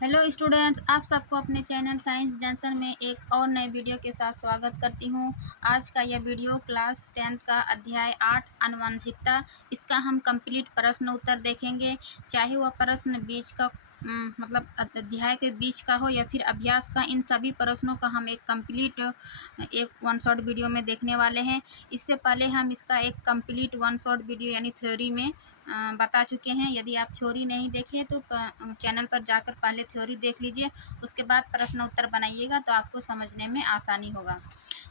Hello students, आप सबको अपने चैनल साइंस जंक्शन में एक और नए वीडियो के साथ स्वागत करती हूं। आज का यह वीडियो क्लास 10th का अध्याय 8 आनुवंशिकता, इसका हम कंप्लीट प्रश्न उत्तर देखेंगे। चाहे वह प्रश्न बीच का मतलब अध्याय के बीच का हो या फिर अभ्यास का, इन सभी प्रश्नों का हम एक कंप्लीट एक वन शॉट वीडियो में देखने वाले हैं। इससे पहले हम इसका एक कंप्लीट वन शॉट वीडियो यानी थ्योरी में बता चुके हैं। यदि आप थ्योरी नहीं देखे तो चैनल पर जाकर पहले थ्योरी देख लीजिए, उसके बाद प्रश्न उत्तर बनाइएगा तो आपको समझने में आसानी होगा।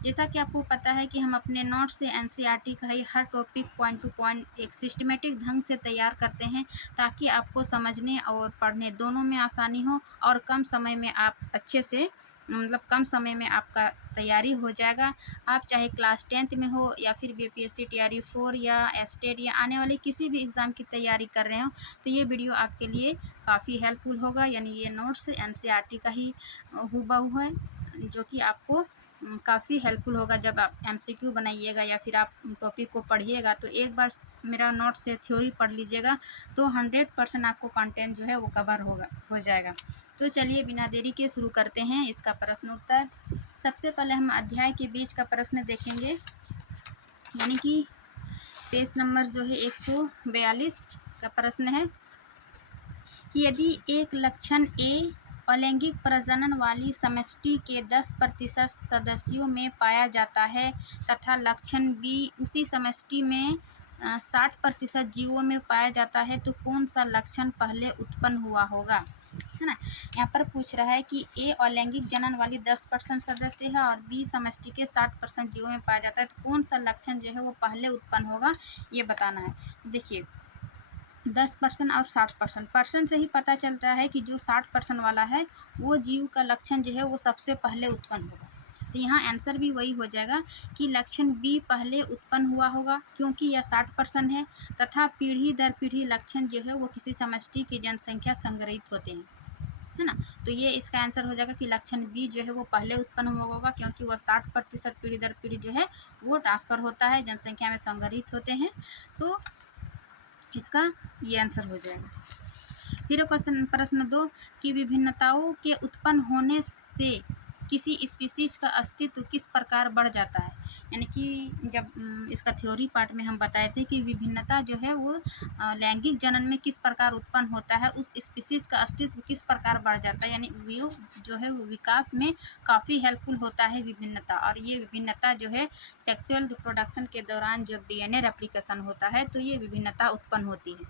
जैसा कि आपको पता है कि हम अपने नोट से एनसीईआरटी का ही हर टॉपिक पॉइंट टू पॉइंट एक सिस्टमेटिक ढंग से तैयार करते हैं, ताकि आपको समझने और पढ़ने दोनों में आसानी हो और कम समय में आप अच्छे से कम समय में आपका तैयारी हो जाएगा। आप चाहे क्लास 10th में हो या फिर बीपीएससी टीआरई 4 या एस्टेट या आने वाले किसी भी एग्ज़ाम की तैयारी कर रहे हो, तो ये वीडियो आपके लिए काफ़ी हेल्पफुल होगा। यानी ये नोट्स एनसीईआरटी का ही हूबहू है, जो कि आपको काफ़ी हेल्पफुल होगा जब आप एमसीक्यू बनाइएगा या फिर आप टॉपिक को पढ़िएगा। तो एक बार मेरा नोट से थ्योरी पढ़ लीजिएगा तो 100% आपको कंटेंट जो है वो कवर हो जाएगा। तो चलिए बिना देरी के शुरू करते हैं इसका प्रश्न उत्तर। सबसे पहले हम अध्याय के बीच का प्रश्न देखेंगे, यानी कि पेज नंबर जो है 142 का प्रश्न है कि यदि एक लक्षण ए अलैंगिक प्रजनन वाली समष्टि के 10% सदस्यों में पाया जाता है तथा लक्षण बी उसी समष्टि में 60% जीवों में पाया जाता है, तो कौन सा लक्षण पहले उत्पन्न हुआ होगा, है ना। यहाँ पर पूछ रहा है कि ए अलैंगिक जनन वाली 10% सदस्य है और बी समष्टि के 60% जीवों में पाया जाता है, तो कौन सा लक्षण जो है वो पहले उत्पन्न होगा, ये बताना है। देखिए 10% और 60% परसेंट से ही पता चलता है कि जो 60% वाला है वो जीव का लक्षण जो है वो सबसे पहले उत्पन्न होगा। तो यहाँ आंसर भी वही हो जाएगा कि लक्षण बी पहले उत्पन्न हुआ होगा, क्योंकि यह 60% है तथा पीढ़ी दर पीढ़ी लक्षण जो है वो किसी समष्टि की जनसंख्या संग्रहित होते हैं, है ना। तो ये इसका आंसर हो जाएगा कि लक्षण बी जो है वो पहले उत्पन्न हुआ होगा, क्योंकि वह 60% पीढ़ी दर पीढ़ी जो है वो ट्रांसफर होता है, जनसंख्या में संग्रहित होते हैं। तो इसका ये आंसर हो जाएगा। फिर प्रश्न 2 कि विभिन्नताओं के उत्पन्न होने से किसी स्पीसीज का अस्तित्व किस प्रकार बढ़ जाता है। यानी कि जब इसका थ्योरी पार्ट में हम बताए थे कि विभिन्नता जो है वो लैंगिक जनन में किस प्रकार उत्पन्न होता है, उस स्पीसीज का अस्तित्व किस प्रकार बढ़ जाता है, यानी वो जो है वो विकास में काफ़ी हेल्पफुल होता है विभिन्नता। और ये विभिन्नता जो है सेक्सुअल रिप्रोडक्शन के दौरान जब डीएनए रेप्लिकेशन होता है तो ये विभिन्नता उत्पन्न होती है।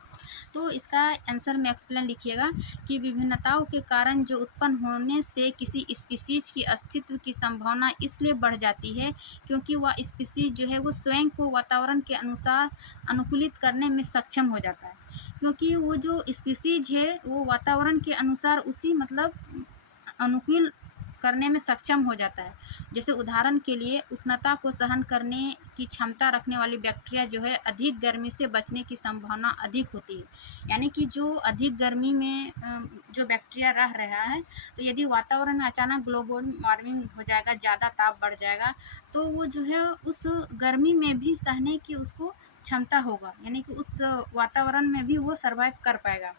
तो इसका आंसर में एक्सप्लेन लिखिएगा कि विभिन्नताओं के कारण जो उत्पन्न होने से किसी स्पीसीज की अस्तित्व की संभावना इसलिए बढ़ जाती है क्योंकि वह स्पीसीज जो है वो स्वयं को वातावरण के अनुसार अनुकूलित करने में सक्षम हो जाता है। क्योंकि वो जो स्पीसीज है वो वातावरण के अनुसार उसी अनुकूल करने में सक्षम हो जाता है। जैसे उदाहरण के लिए उष्णता को सहन करने की क्षमता रखने वाली बैक्टीरिया जो है अधिक गर्मी से बचने की संभावना अधिक होती है। यानी कि जो अधिक गर्मी में जो बैक्टीरिया रह रहा है, तो यदि वातावरण में अचानक ग्लोबल वार्मिंग हो जाएगा, ज़्यादा ताप बढ़ जाएगा, तो वो जो है उस गर्मी में भी सहने की उसको क्षमता होगा, यानी कि उस वातावरण में भी वो सर्वाइव कर पाएगा।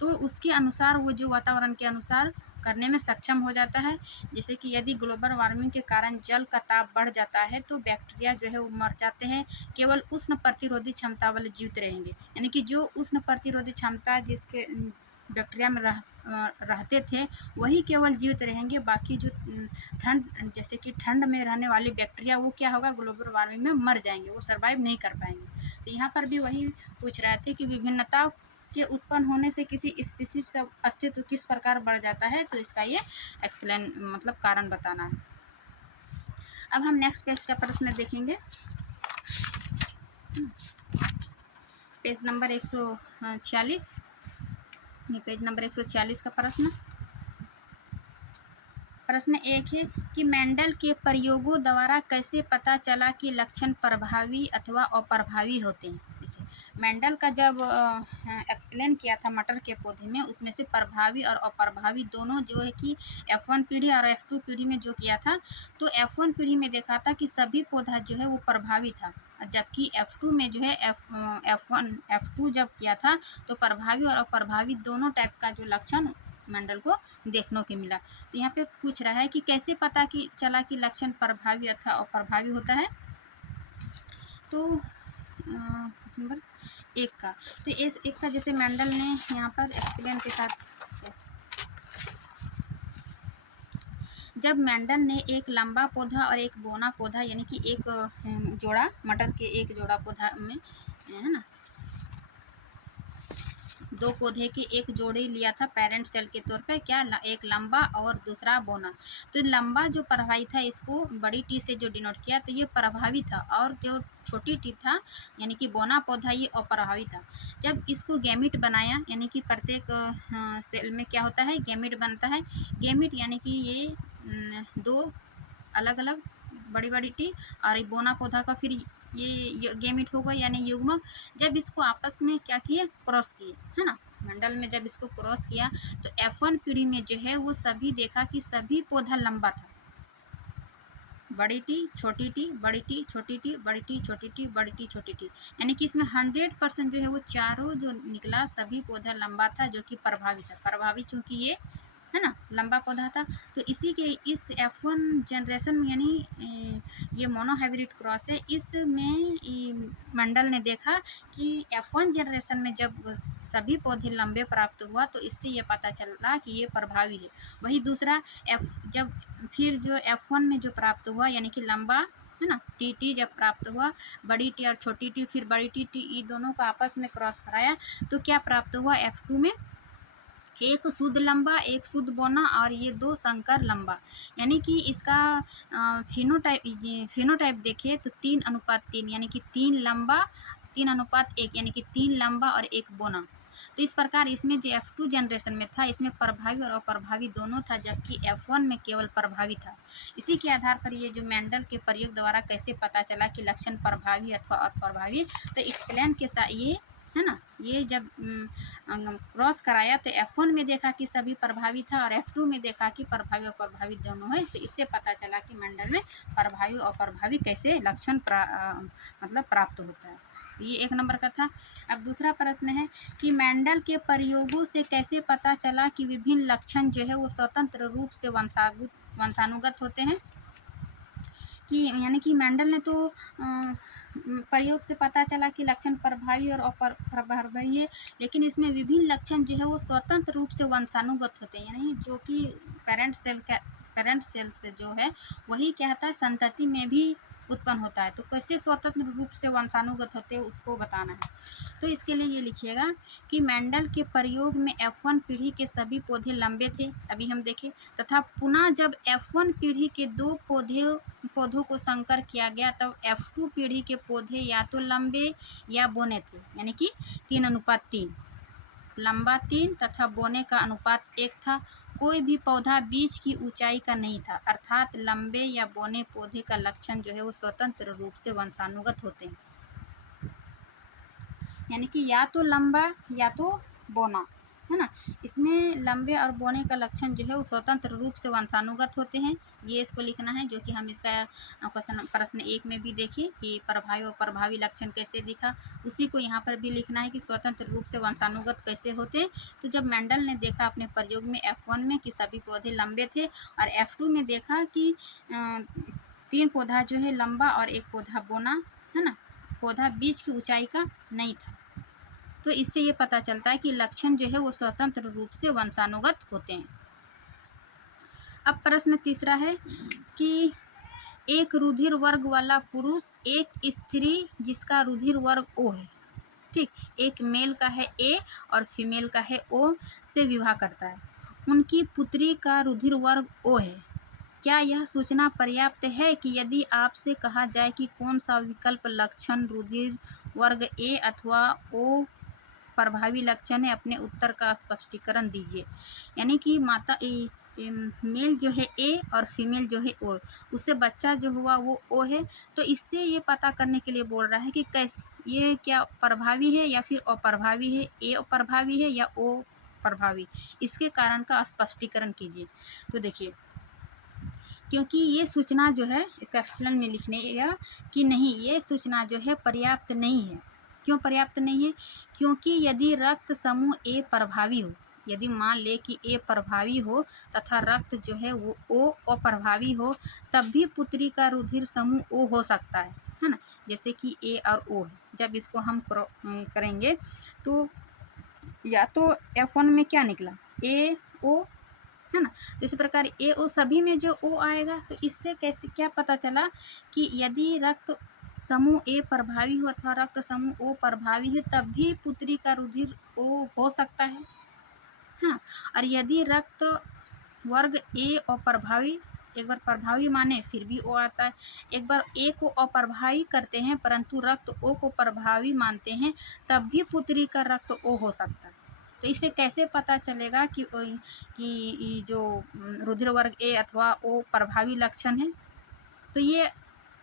तो उसके अनुसार वो जो वातावरण के अनुसार करने में सक्षम हो जाता है। जैसे कि यदि ग्लोबल वार्मिंग के कारण जल का ताप बढ़ जाता है तो बैक्टीरिया जो है वो मर जाते हैं, केवल उष्ण प्रतिरोधी क्षमता वाले जीवित रहेंगे। यानी कि जो उष्ण प्रतिरोधी क्षमता जिसके बैक्टीरिया में रहते थे वही केवल जीवित रहेंगे, बाकी जो ठंड जैसे कि ठंड में रहने वाले बैक्टीरिया वो क्या होगा, ग्लोबल वार्मिंग में मर जाएंगे, वो सर्वाइव नहीं कर पाएंगे। तो यहाँ पर भी वही पूछ रहे थे कि विभिन्नता के उत्पन्न होने से किसी स्पीसीज का अस्तित्व किस प्रकार बढ़ जाता है, तो इसका ये एक्सप्लेन कारण बताना है। अब हम नेक्स्ट पेज का प्रश्न देखेंगे, पेज नंबर 146, ये पेज नंबर 146 का प्रश्न 1 है कि मेंडल के प्रयोगों द्वारा कैसे पता चला कि लक्षण प्रभावी अथवा अप्रभावी होते हैं। मेंडल का जब एक्सप्लेन किया था मटर के पौधे में, उसमें से प्रभावी और अप्रभावी दोनों जो है कि F1 पीढ़ी और F2 पीढ़ी में जो किया था, तो F1 पीढ़ी में देखा था कि सभी पौधा जो है वो प्रभावी था, जबकि F2 में जो है F1 F2 जब किया था तो प्रभावी और अप्रभावी दोनों टाइप का जो लक्षण मंडल को देखने को मिला। तो यहाँ पे पूछ रहा है कि कैसे पता कि चला कि लक्षण प्रभावी अथवा अप्रभावी होता है। तो नंबर 1 का, तो इस 1 का जैसे मेंडल ने यहाँ पर एक्सप्लेन के साथ, जब मेंडल ने एक लंबा पौधा और एक बोना पौधा यानी कि एक जोड़ा मटर के एक जोड़ा पौधा में, है ना, 2 पौधे के एक जोड़े लिया था पेरेंट सेल के तौर पे, क्या, एक लंबा और दूसरा बोना। तो लंबा जो प्रभावी था इसको बड़ी टी से जो डिनोट किया तो ये प्रभावी था, और जो छोटी टी था यानी कि बोना पौधा ये अप्रभावी था। जब इसको गैमिट बनाया यानी कि प्रत्येक सेल में क्या होता है, गैमिट बनता है। गैमिट यानी कि ये 2 अलग अलग बड़ी बड़ी टी और एक बोना पौधा का फिर ये गैमिट होगा यानी युग्मक। जब इसको आपस में क्या किए, क्रॉस किए, है ना, मंडल में जब इसको क्रॉस किया तो F1 पीढ़ी में जो है वो सभी देखा कि सभी पौधा लंबा था। बड़ी टी छोटी टी, बड़ी टी छोटी टी, बड़ी टी छोटी टी, बड़ी टी छोटी टी, यानी कि इसमें 100% जो है वो चारों जो निकला सभी पौधा लंबा था, जो कि प्रभावी था। प्रभावी चूंकि ये है ना लंबा पौधा था। तो इसी के इस F1 जनरेशन में यानी ये मोनोहाइब्रिड क्रॉस है, इसमें मंडल ने देखा कि F1 जनरेशन में जब सभी पौधे लंबे प्राप्त हुआ तो इससे ये पता चला कि ये प्रभावी है। वही दूसरा जब फिर जो F1 में जो प्राप्त हुआ यानी कि लंबा, है ना, टी जब प्राप्त हुआ, बड़ी टी और छोटी टी, फिर बड़ी टी दोनों को आपस में क्रॉस कराया तो क्या प्राप्त हुआ, F2 में एक शुद्ध लंबा, एक शुद्ध बोना और ये 2 संकर लंबा। यानी कि इसका फिनोटाइप देखिए तो 3:3 यानी कि 3 लंबा 3:1 यानी कि 3 लंबा और 1 बोना। तो इस प्रकार इसमें जो F2 जनरेशन में था इसमें प्रभावी और अप्रभावी दोनों था, जबकि F1 में केवल प्रभावी था। इसी के आधार पर ये जो मेंडल के प्रयोग द्वारा कैसे पता चला कि लक्षण प्रभावी अथवा अप्रभावी, तो एक्सप्लेन के साथ ये, है ना, ये जब क्रॉस कराया तो F1 में देखा कि सभी प्रभावी था और F2 में देखा कि प्रभावी और प्रभावी दोनों है। तो इससे पता चला कि मंडल में प्रभावी और अप्रभावी कैसे लक्षण मतलब प्राप्त होता है। ये 1 नंबर का था। अब दूसरा प्रश्न है कि मेंडल के प्रयोगों से कैसे पता चला कि विभिन्न लक्षण जो है वो स्वतंत्र रूप से वंशानुगत होते हैं। कि यानी कि मेंडल ने तो प्रयोग से पता चला कि लक्षण प्रभावी और अप्रभावी है, लेकिन इसमें विभिन्न लक्षण जो है वो स्वतंत्र रूप से वंशानुगत होते हैं, यानी जो कि पेरेंट सेल से जो है वही क्या होता है संतति में भी उत्पन्न होता है। तो कैसे स्वतंत्र रूप से वंशानुगत होते हैं उसको बताना है। तो इसके लिए ये लिखिएगा कि मेंडल के प्रयोग में F1 पीढ़ी के सभी पौधे लंबे थे, अभी हम देखें, तथा पुनः जब F1 पीढ़ी के 2 पौधों को संकर किया गया तब F2 पीढ़ी के पौधे या तो लंबे या बोने थे, यानी कि 3:3, लंबा 3 तथा बोने का अनुपात 1 था। कोई भी पौधा बीच की ऊंचाई का नहीं था, अर्थात लंबे या बोने पौधे का लक्षण जो है वो स्वतंत्र रूप से वंशानुगत होते हैं, यानी कि या तो लंबा या तो बोना, है ना। इसमें लंबे और बोने का लक्षण जो है वो स्वतंत्र रूप से वंशानुगत होते हैं। ये इसको लिखना है, जो कि हम इसका क्वेश्चन प्रश्न 1 में भी देखें कि प्रभावी और प्रभावी लक्षण कैसे दिखा, उसी को यहाँ पर भी लिखना है कि स्वतंत्र रूप से वंशानुगत कैसे होते। तो जब मेंडल ने देखा अपने प्रयोग में F1 में कि सभी पौधे लंबे थे और F2 में देखा कि 3 पौधा जो है लंबा और 1 पौधा बोना, है ना, पौधा बीच की ऊंचाई का नहीं था। तो इससे ये पता चलता है कि लक्षण जो है वो स्वतंत्र रूप से वंशानुगत होते हैं। अब प्रश्न तीसरा है कि एक रुधिर वर्ग वाला पुरुष एक स्त्री जिसका रुधिर वर्ग O है, ठीक, एक मेल का है A और फीमेल का है O से विवाह करता है। उनकी पुत्री का रुधिर वर्ग O है। क्या यह सूचना पर्याप्त है कि यदि आपसे कहा जाए कि कौन सा विकल्प लक्षण रुधिर वर्ग A अथवा O प्रभावी लक्षण है, अपने उत्तर का स्पष्टीकरण दीजिए। यानी कि मेल जो है A और फीमेल जो है O, उससे बच्चा जो हुआ वो O है। तो इससे ये पता करने के लिए बोल रहा है कि कैसे ये क्या प्रभावी है या फिर अप्रभावी है, A प्रभावी है या O प्रभावी, इसके कारण का स्पष्टीकरण कीजिए। तो देखिए, क्योंकि ये सूचना जो है इसका एक्सप्लेन में लिखने कि नहीं, ये सूचना जो है पर्याप्त नहीं है। क्यों पर्याप्त नहीं है? क्योंकि यदि रक्त समूह A प्रभावी हो, यदि मान ले कि ए प्रभावी हो तथा रक्त जो है वो ओ अप्रभावी हो, तब भी पुत्री का रुधिर समूह ओ हो सकता है ना। जैसे कि ए और ओ है, जब इसको हम करेंगे तो या तो F1 में क्या निकला ए ओ है ना। तो इसी प्रकार ए ओ सभी में जो ओ आएगा, तो इससे कैसे क्या पता चला कि यदि रक्त समूह ए प्रभावी हो अथवा रक्त समूह ओ प्रभावी है, तब भी पुत्री का रुधिर ओ हो सकता है। हाँ, और यदि रक्त वर्ग ए अप्रभावी, एक बार प्रभावी माने फिर भी ओ आता है, एक बार ए को अप्रभावी करते हैं परंतु रक्त ओ को प्रभावी मानते हैं, तब भी पुत्री का रक्त ओ हो सकता है। तो इससे कैसे पता चलेगा कि जो रुधिर वर्ग ए अथवा ओ प्रभावी लक्षण है। तो ये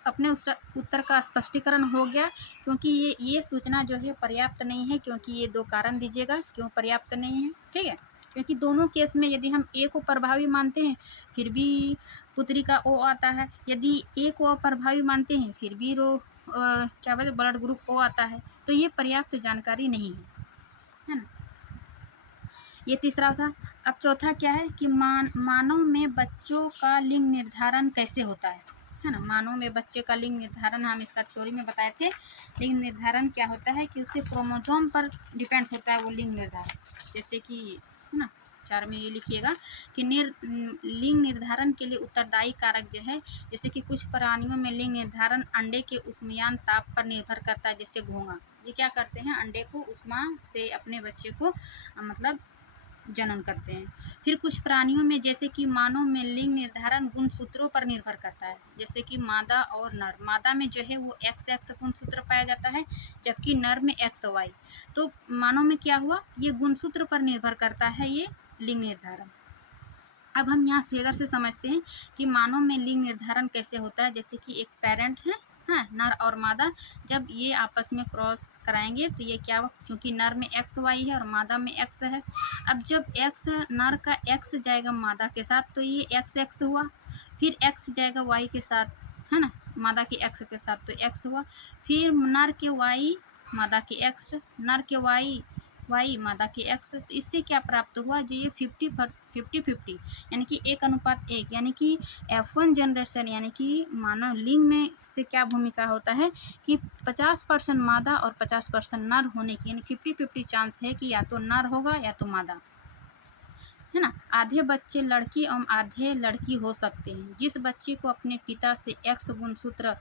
अपने उत्तर का स्पष्टीकरण हो गया, क्योंकि ये सूचना जो है पर्याप्त नहीं है, क्योंकि ये 2 कारण दीजिएगा क्यों पर्याप्त नहीं है। ठीक है, क्योंकि दोनों केस में यदि हम ए को प्रभावी मानते हैं फिर भी पुत्री का ओ आता है, यदि ए को अप्रभावी मानते हैं फिर भी क्या बोलते ब्लड ग्रुप ओ आता है। तो ये पर्याप्त जानकारी नहीं है ना। ये तीसरा था। अब चौथा क्या है कि मानव में बच्चों का लिंग निर्धारण कैसे होता है ना। मानव में बच्चे का लिंग निर्धारण हम इसका थ्योरी में बताए थे। लिंग निर्धारण क्या होता है कि उसके क्रोमोसोम पर डिपेंड होता है वो लिंग निर्धारण। जैसे कि है ना 4 में ये लिखिएगा कि लिंग निर्धारण के लिए उत्तरदायी कारक जो है, जैसे कि कुछ प्राणियों में लिंग निर्धारण अंडे के उष्मायन ताप पर निर्भर करता है। जैसे घोंघा, ये क्या करते हैं, अंडे को उष्मा से अपने बच्चे को मतलब जनन करते हैं। फिर कुछ प्राणियों में जैसे कि मानव में लिंग निर्धारण गुणसूत्रों पर निर्भर करता है। जैसे कि मादा और नर, मादा में जो है वो XX गुणसूत्र पाया जाता है, जबकि नर में XY। तो मानव में क्या हुआ, ये गुणसूत्र पर निर्भर करता है ये लिंग निर्धारण। अब हम यहाँ फिगर से समझते हैं कि मानव में लिंग निर्धारण कैसे होता है। जैसे कि एक पेरेंट है, हाँ, नर और मादा, जब ये आपस में क्रॉस कराएंगे तो ये क्या, क्योंकि नर में XY है और मादा में X है। अब जब X नर का X जाएगा मादा के साथ तो ये XX हुआ, फिर X जाएगा Y के साथ, है ना, मादा के X के साथ तो X हुआ, फिर नर के Y मादा के X, नर के Y मादा के X। तो इससे क्या प्राप्त हुआ, जो ये 50-50 यानी कि 1:1, यानी कि F1 जनरेशन यानी कि मानव लिंग में से क्या भूमिका होता है कि 50% मादा और 50% नर होने की, यानी 50-50 चांस है कि या तो नर होगा या तो मादा, है ना। आधे बच्चे लड़की एवं आधे लड़की हो सकते हैं। जिस बच्चे को अपने पिता से X गुणसूत्र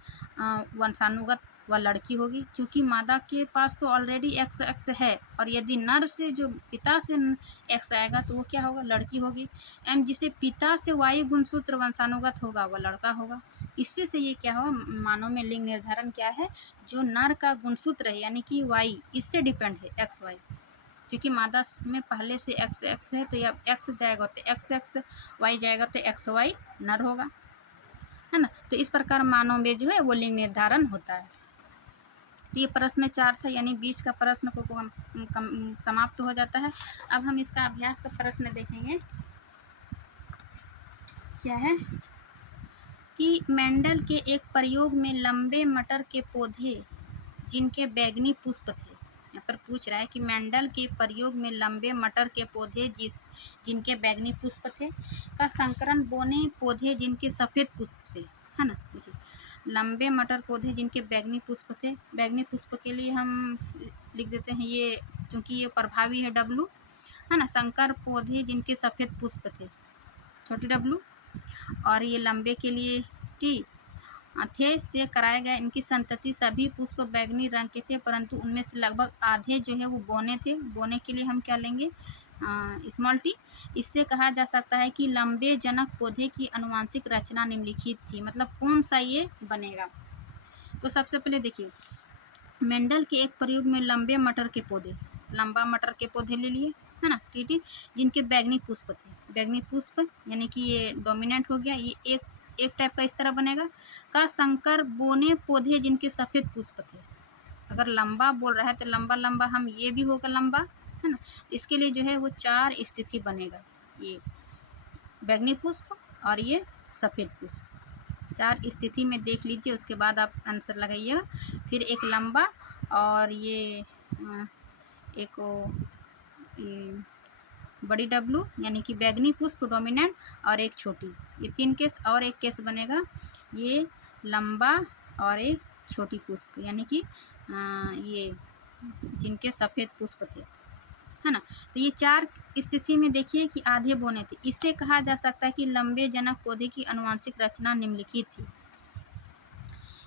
वंशानुगत वह लड़की होगी, क्योंकि मादा के पास तो ऑलरेडी XX है, और यदि नर से जो पिता से X आएगा तो वो क्या होगा, लड़की होगी। एवं जिसे पिता से Y गुणसूत्र वंशानुगत होगा वह लड़का होगा। इससे से ये क्या होगा, मानव में लिंग निर्धारण क्या है, जो नर का गुणसूत्र है यानी कि Y, इससे डिपेंड है XY, क्योंकि मादा में पहले से XX है, तो ये X जाएगा तो XX, Y जाएगा तो XY नर होगा, है ना। तो इस प्रकार मानव में जो है वो लिंग निर्धारण होता है। तो ये प्रश्न 4 था, यानी बीच का प्रश्न को हम समाप्त हो जाता है। अब हम इसका अभ्यास का प्रश्न देखेंगे। क्या है कि मेंडल के एक प्रयोग में लंबे मटर के पौधे जिनके बैंगनी पुष्प थे, यहाँ पर पूछ रहा है कि मेंडल के प्रयोग में लंबे मटर के पौधे जिनके बैंगनी पुष्प थे का संकरण बोने पौधे जिनके सफ़ेद पुष्प थे, है ना। देखिए, लंबे मटर पौधे जिनके बैंगनी पुष्प थे, बैंगनी पुष्प के लिए हम लिख देते हैं ये, क्योंकि ये प्रभावी है W, है ना। संकर पौधे जिनके सफ़ेद पुष्प थे, छोटे W, और ये लंबे के लिए T थे से कराया गया। इनकी संतति सभी पुष्प बैंगनी रंग के थे, परंतु उनमें से लगभग आधे जो है वो बोने थे। बोने के लिए हम क्या लेंगे, स्मॉल t। इससे कहा जा सकता है कि लंबे जनक पौधे की आनुवंशिक रचना निम्नलिखित थी, मतलब कौन सा ये बनेगा। तो सबसे पहले देखिए, मेंडल के एक प्रयोग में लंबे मटर के पौधे, लंबा मटर के पौधे ले लिए, है ना, TT, जिनके बैंगनी पुष्प थे। बैंगनी पुष्प यानी कि ये डोमिनेंट हो गया, ये एक टाइप का इस तरह बनेगा। का संकर बोने पौधे जिनके सफ़ेद पुष्प थे। अगर लंबा बोल रहा है तो लंबा लंबा हम ये भी होगा लंबा, है ना। इसके लिए जो है वो 4 स्थिति बनेगा, ये बैंगनी पुष्प और ये सफ़ेद पुष्प, 4 स्थिति में देख लीजिए, उसके बाद आप आंसर लगाइएगा। फिर एक लंबा और ये एक ये बड़ी डब्लू यानी कि बैगनी पुष्प डोमिनेंट और एक छोटी, ये 3 केस। और एक केस बनेगा ये लंबा और एक छोटी पुष्प यानी कि ये जिनके सफ़ेद पुष्प थे, है ना। तो ये 4 स्थिति में देखिए कि आधे बोने थे। इससे कहा जा सकता है कि लंबे जनक पौधे की आनुवंशिक रचना निम्नलिखित थी।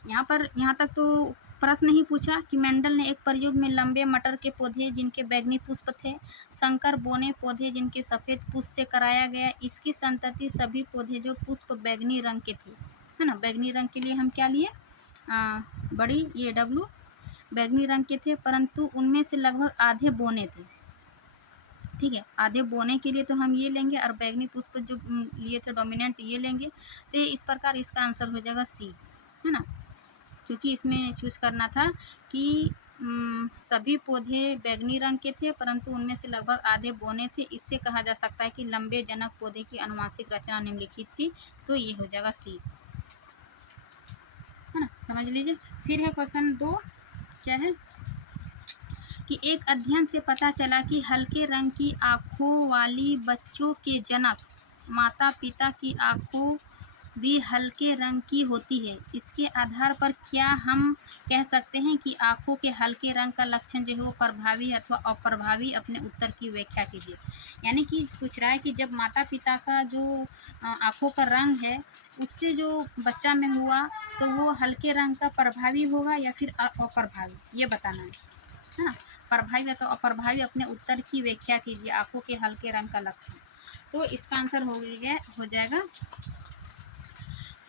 यहाँ तक तो प्रश्न ही पूछा कि मेंडल ने एक प्रयोग में लंबे मटर के पौधे जिनके बैंगनी पुष्प थे, संकर बोने पौधे जिनके सफ़ेद पुष्प से कराया गया। इसकी संतति सभी पौधे जो पुष्प बैंगनी रंग के थे, है ना। बैंगनी रंग के लिए हम क्या लिए, बड़ी ये डब्लू बैंगनी रंग के थे, परंतु उनमें से लगभग आधे बोने थे। ठीक है, आधे बोने के लिए तो हम ये लेंगे और बैंगनी पुष्प जो लिए थे डोमिनेंट ये लेंगे। तो इस प्रकार इसका आंसर हो जाएगा सी, है ना। क्योंकि इसमें चूज करना था कि सभी पौधे बैंगनी रंग के थे, परंतु उनमें से लगभग आधे बोने थे। इससे कहा जा सकता है कि लंबे जनक पौधे की आनुवंशिक रचना निम्नलिखित थी। तो ये हो जाएगा सी, है ना, समझ लीजिए। फिर है क्वेश्चन 2, क्या है कि एक अध्ययन से पता चला कि हल्के रंग की आँखों वाली बच्चों के जनक माता पिता की आँखों भी हल्के रंग की होती है। इसके आधार पर क्या हम कह सकते हैं कि आँखों के हल्के रंग का लक्षण जो है वो प्रभावी अथवा अप्रभावी? अपने उत्तर की व्याख्या कीजिए। यानी कि पूछ रहा है कि जब माता पिता का जो आँखों का रंग है उससे जो बच्चा में हुआ तो वो हल्के रंग का प्रभावी होगा या फिर अप्रभावी, ये बताना है ना। प्रभावी या तो अप्रभावी, अपने उत्तर की व्याख्या कीजिए। आँखों के हल्के रंग का लक्षण, तो इसका आंसर हो जाएगा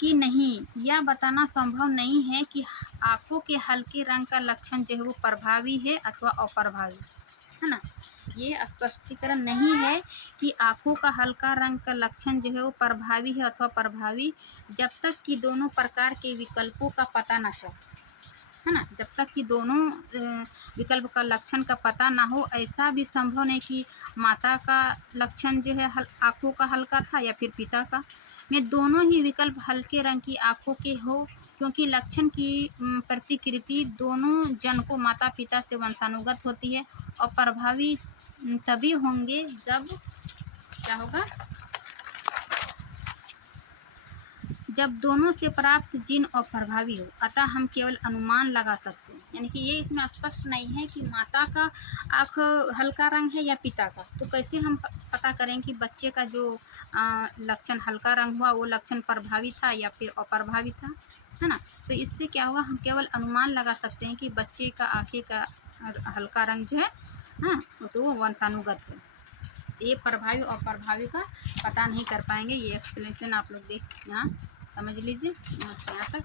कि नहीं, यह बताना संभव नहीं है कि आँखों के हल्के रंग का लक्षण जो है वो प्रभावी है अथवा अप्रभावी, है ना। ये स्पष्टीकरण नहीं है कि आँखों का हल्का रंग का लक्षण जो है वो प्रभावी है अथवा प्रभावी, जब तक कि दोनों प्रकार के विकल्पों का पता न चले, है ना। जब तक कि दोनों विकल्प का लक्षण का पता ना हो, ऐसा भी संभव नहीं कि माता का लक्षण जो है आँखों का हल्का था या फिर पिता का, में दोनों ही विकल्प हल्के रंग की आँखों के हो, क्योंकि लक्षण की प्रतिकृति दोनों जनकों माता पिता से वंशानुगत होती है। और प्रभावी तभी होंगे जब क्या होगा, जब दोनों से प्राप्त जीन अप्रभावी हो। अतः हम केवल अनुमान लगा सकते हैं, यानी कि ये इसमें स्पष्ट नहीं है कि माता का आँख हल्का रंग है या पिता का। तो कैसे हम पता करें कि बच्चे का जो लक्षण हल्का रंग हुआ वो लक्षण प्रभावी था या फिर अप्रभावी था, है ना। तो इससे क्या होगा, हम केवल अनुमान लगा सकते हैं कि बच्चे का आँखें का हल्का रंग जो है, हाँ, तो वो वंशानुगत है। ये प्रभावी और अप्रभावी का पता नहीं कर पाएंगे। ये एक्सप्लेनेशन आप लोग देख यहाँ समझ लीजिए, यहाँ से यहाँ तक।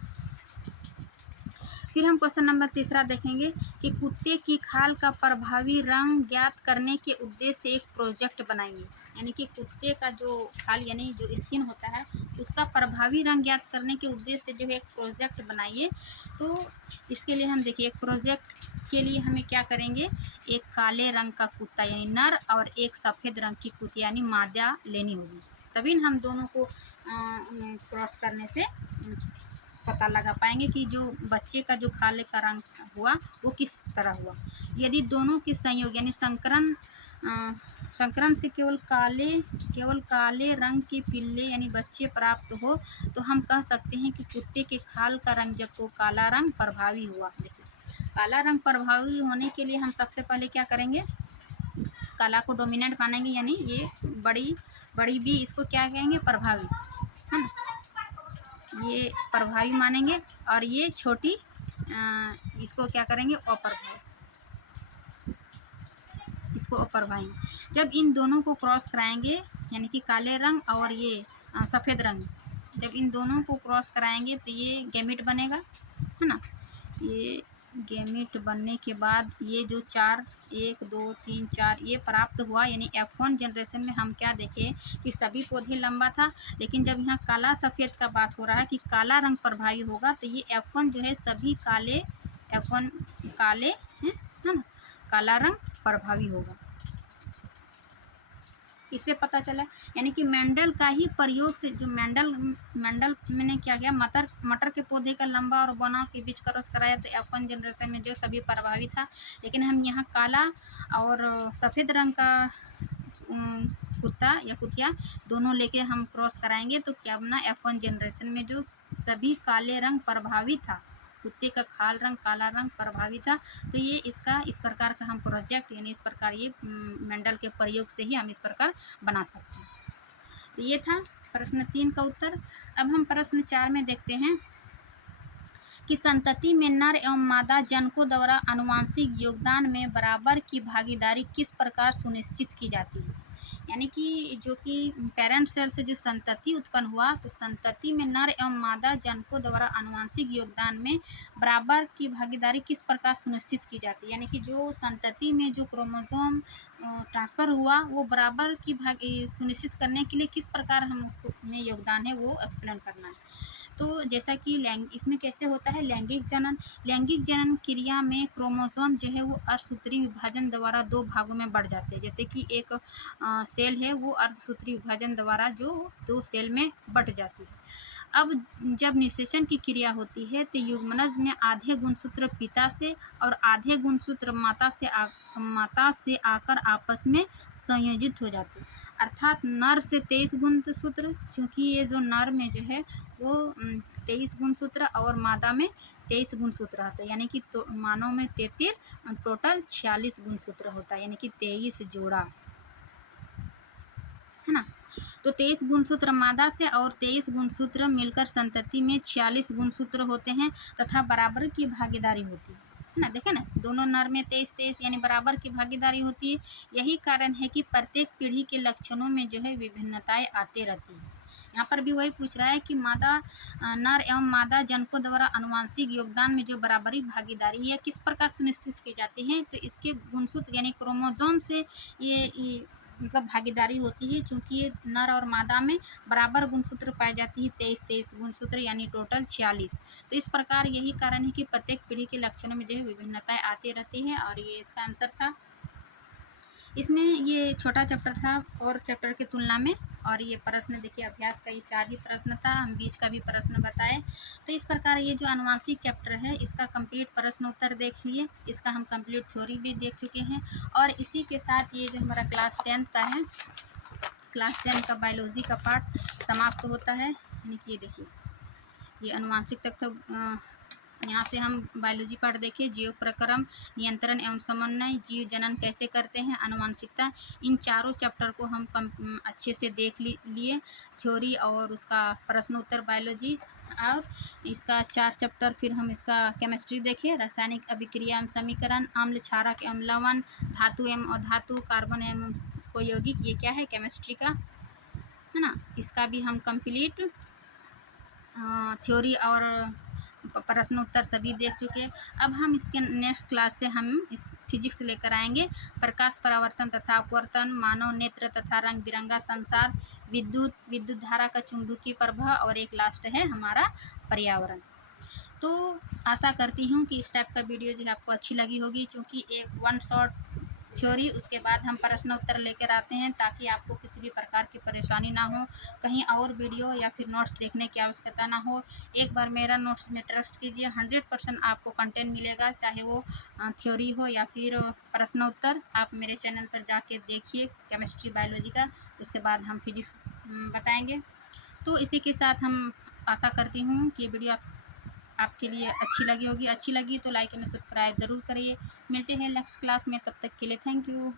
फिर हम क्वेश्चन नंबर 3 देखेंगे कि कुत्ते की खाल का प्रभावी रंग ज्ञात करने के उद्देश्य से एक प्रोजेक्ट बनाइए। यानी कि कुत्ते का जो खाल यानी जो स्किन होता है उसका प्रभावी रंग ज्ञात करने के उद्देश्य से जो है एक प्रोजेक्ट बनाइए। तो इसके लिए हम देखिए, एक प्रोजेक्ट के लिए हमें क्या करेंगे, एक काले रंग का कुत्ता यानी नर और एक सफ़ेद रंग की कुत्ती यानी मादा लेनी होगी, तभी हम दोनों को क्रॉस करने से पता लगा पाएंगे कि जो बच्चे का जो खाले का रंग हुआ वो किस तरह हुआ। यदि दोनों के संयोग यानी संकरण से केवल काले रंग के पिल्ले यानी बच्चे प्राप्त हो तो हम कह सकते हैं कि कुत्ते के खाल का रंग जब तो काला रंग प्रभावी हुआ। देखिए, काला रंग प्रभावी होने के लिए हम सबसे पहले क्या करेंगे, काला को डोमिनेंट मानेंगे, यानी ये बड़ी भी इसको क्या कहेंगे, प्रभावी, है ना, ये प्रभावी मानेंगे। और ये छोटी इसको क्या करेंगे, अप्रभावी, इसको अप्रभावी। जब इन दोनों को क्रॉस कराएंगे यानी कि काले रंग और ये सफ़ेद रंग, जब इन दोनों को क्रॉस कराएंगे तो ये गैमेट बनेगा, है ना। ये गैमेट बनने के बाद ये जो 4 1 2 3 4 ये प्राप्त हुआ, यानी F1 जनरेशन में हम क्या देखे कि सभी पौधे लंबा था। लेकिन जब यहाँ काला सफ़ेद का बात हो रहा है कि काला रंग प्रभावी होगा तो ये F1 जो है सभी काले F1 काले हैं, है ना, काला रंग प्रभावी होगा। इससे पता चला, यानी कि मेंडल का ही प्रयोग से जो मेंडल मैंने क्या किया, मटर के पौधे का लंबा और बौना के बीच क्रॉस कराया तो F1 जनरेशन में जो सभी प्रभावी था। लेकिन हम यहाँ काला और सफ़ेद रंग का कुत्ता या कुतिया दोनों लेके हम क्रॉस कराएंगे तो क्या बना, F1 जनरेशन में जो सभी काले रंग प्रभावित था, कुत्ते का खाल रंग काला रंग प्रभावित था, तो ये इसका इस प्रकार का हम प्रोजेक्ट यानी इस प्रकार ये मेंडल के प्रयोग से ही हम इस प्रकार बना सकते हैं। तो ये था प्रश्न 3 का उत्तर। अब हम प्रश्न 4 में देखते हैं कि संतति में नर एवं मादा जनकों द्वारा आनुवंशिक योगदान में बराबर की भागीदारी किस प्रकार सुनिश्चित की जाती है। यानी कि जो कि पेरेंट सेल से जो संतति उत्पन्न हुआ, तो संतति में नर एवं मादा जनकों द्वारा आनुवंशिक योगदान में बराबर की भागीदारी किस प्रकार सुनिश्चित की जाती है। यानी कि जो संतति में जो क्रोमोसोम ट्रांसफ़र हुआ वो बराबर की भाग सुनिश्चित करने के लिए किस प्रकार हम उसको में योगदान है वो एक्सप्लेन करना है। तो जैसा कि इसमें कैसे होता है लैंगिक जनन क्रिया में क्रोमोसोम जो है वो अर्धसूत्री विभाजन द्वारा 2 भागों में बढ़ जाते हैं। जैसे कि एक सेल है वो अर्धसूत्री विभाजन द्वारा जो 2 सेल में बट जाती है। अब जब निषेचन की क्रिया होती है तो युग्मनज में आधे गुणसूत्र पिता से और आधे गुणसूत्र माता से आकर आपस में संयोजित हो जाते हैं। अर्थात नर से 23 गुणसूत्र, चूँकि ये जो नर में जो है वो 23 गुणसूत्र और मादा में 23 गुणसूत्र होता है, यानी कि तो मानव में 33 टोटल 46 गुणसूत्र होता है, यानी कि 23 जोड़ा, है ना। तो 23 गुणसूत्र मादा से और 23 गुणसूत्र मिलकर संतति में 46 गुणसूत्र होते हैं तथा बराबर की भागीदारी होती है ना। देखें ना, दोनों नर में 23 यानी बराबर की भागीदारी होती है। यही कारण है कि प्रत्येक पीढ़ी के लक्षणों में जो है विभिन्नताएं आती रहती है। यहाँ पर भी वही पूछ रहा है कि नर एवं मादा जनकों द्वारा आनुवंशिक योगदान में जो बराबरी भागीदारी है किस प्रकार सुनिश्चित की जाती है। तो इसके गुणसूत्र यानी क्रोमोसोम से ये मतलब भागीदारी होती है, चूँकि नर और मादा में बराबर गुणसूत्र पाई जाती है, 23 गुणसूत्र यानी टोटल 46। तो इस प्रकार यही कारण है कि प्रत्येक पीढ़ी के लक्षणों में जो है विभिन्नताएं आती रहती हैं, और ये इसका आंसर था। इसमें ये छोटा चैप्टर था और चैप्टर की तुलना में, और ये प्रश्न देखिए अभ्यास का ये 4 ही प्रश्न था, हम बीच का भी प्रश्न बताए। तो इस प्रकार ये जो आनुवंशिक चैप्टर है इसका कंप्लीट प्रश्न उत्तर देख लिए, इसका हम कंप्लीट थ्योरी भी देख चुके हैं। और इसी के साथ ये जो हमारा क्लास 10 का है, क्लास 10 का बायोलॉजी का पार्ट समाप्त होता है। यानी कि ये देखिए ये आनुवंशिक तक यहाँ से हम बायोलॉजी पार्ट देखिए, जीव प्रक्रम, नियंत्रण एवं समन्वय, जीव जनन कैसे करते हैं, आनुवंशिकता, इन चारों चैप्टर को हम अच्छे से देख लिए, थ्योरी और उसका प्रश्न उत्तर बायोलॉजी। अब इसका 4 चैप्टर फिर हम इसका केमिस्ट्री देखिए, रासायनिक अभिक्रिया एवं समीकरण, अम्ल क्षारक एवं लवण, धातु एवं अधातु, कार्बन एवं इसको यौगिक, ये क्या है केमिस्ट्री का, है ना। इसका भी हम कंप्लीट थ्योरी और प्रश्न उत्तर सभी देख चुके हैं। अब हम इसके नेक्स्ट क्लास से हम इस फिजिक्स लेकर आएंगे, प्रकाश परावर्तन तथा अपवर्तन, मानव नेत्र तथा रंग बिरंगा संसार, विद्युत धारा का चुंबकीय प्रभाव, और एक लास्ट है हमारा पर्यावरण। तो आशा करती हूँ कि इस टाइप का वीडियो जो है आपको अच्छी लगी होगी, क्योंकि एक 1 शॉट थ्योरी उसके बाद हम प्रश्न उत्तर लेकर आते हैं, ताकि आपको किसी भी प्रकार की परेशानी ना हो, कहीं और वीडियो या फिर नोट्स देखने की आवश्यकता ना हो। एक बार मेरा नोट्स में ट्रस्ट कीजिए, 100% आपको कंटेंट मिलेगा, चाहे वो थ्योरी हो या फिर प्रश्न उत्तर। आप मेरे चैनल पर जाके देखिए केमिस्ट्री बायोलॉजी का, उसके बाद हम फिजिक्स बताएंगे। तो इसी के साथ हम आशा करती हूँ कि ये वीडियो आपके लिए अच्छी लगी होगी। अच्छी लगी तो लाइक एंड सब्सक्राइब ज़रूर करिए। मिलते हैं नेक्स्ट क्लास में, तब तक के लिए थैंक यू।